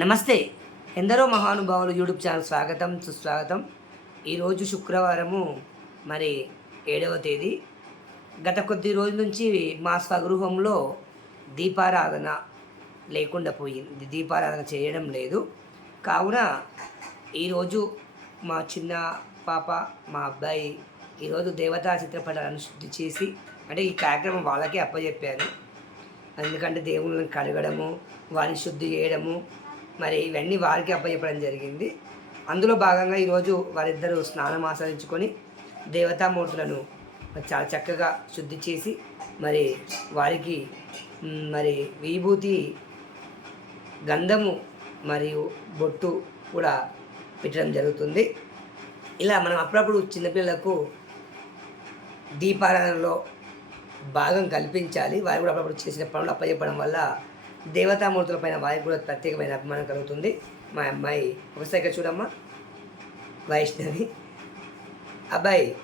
నమస్తే. ఎందరో మహానుభావులు యూట్యూబ్ ఛానల్ స్వాగతం సుస్వాగతం. ఈరోజు శుక్రవారము మరి ఏడవ తేదీ. గత కొద్ది రోజుల నుంచి మా స్వగృహంలో దీపారాధన లేకుండా పోయింది. దీపారాధన చేయడం లేదు. కావున ఈరోజు మా చిన్న పాప మా అబ్బాయి ఈరోజు దేవతా చిత్రపటాలను శుద్ధి చేసి అంటే ఈ కార్యక్రమం వాళ్ళకే అప్పచెప్పాను ఎందుకంటే దేవుళ్ళని కడగడము వారిని శుద్ధి చేయడము మరి ఇవన్నీ వారికి అప్పచెప్పడం జరిగింది. అందులో భాగంగా ఈరోజు వారిద్దరూ స్నానం ఆచరించుకొని దేవతామూర్తులను చాలా చక్కగా శుద్ధి చేసి మరి వారికి మరి విభూతి గంధము మరియు బొట్టు కూడా పెట్టడం జరుగుతుంది. ఇలా మనం అప్పుడప్పుడు చిన్నపిల్లలకు దీపారాధనలో భాగం కల్పించాలి. వారు కూడా అప్పుడప్పుడు చేసిన పనులు అప్పచెప్పడం వల్ల దేవతామూర్తుల పైన వారికి కూడా ప్రత్యేకమైన అభిమానం కలుగుతుంది. మా అమ్మాయి ఒకసారి చూడమ్మా. వైష్ణవి. అబ్బాయి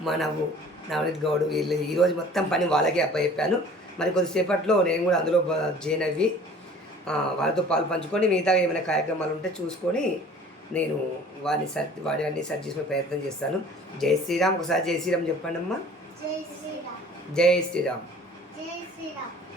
మా నవ్వు నవనీత్ గౌడ్ వీళ్ళు ఈరోజు మొత్తం పని వాళ్ళకే అప్పచెప్పాను మరి కొద్దిసేపట్లో నేను కూడా అందులో జాయిన్ అయ్యి వాళ్ళతో పాలు పంచుకొని మిగతా ఏమైనా కార్యక్రమాలు ఉంటే చూసుకొని నేను వాడిని సర్ది వాడి అన్ని సర్ది చేసుకునే ప్రయత్నం చేస్తాను. జై శ్రీరామ్. ఒకసారి జై శ్రీరామ్ చెప్పండి అమ్మా జై శ్రీరామ్. జై శ్రీరామ్.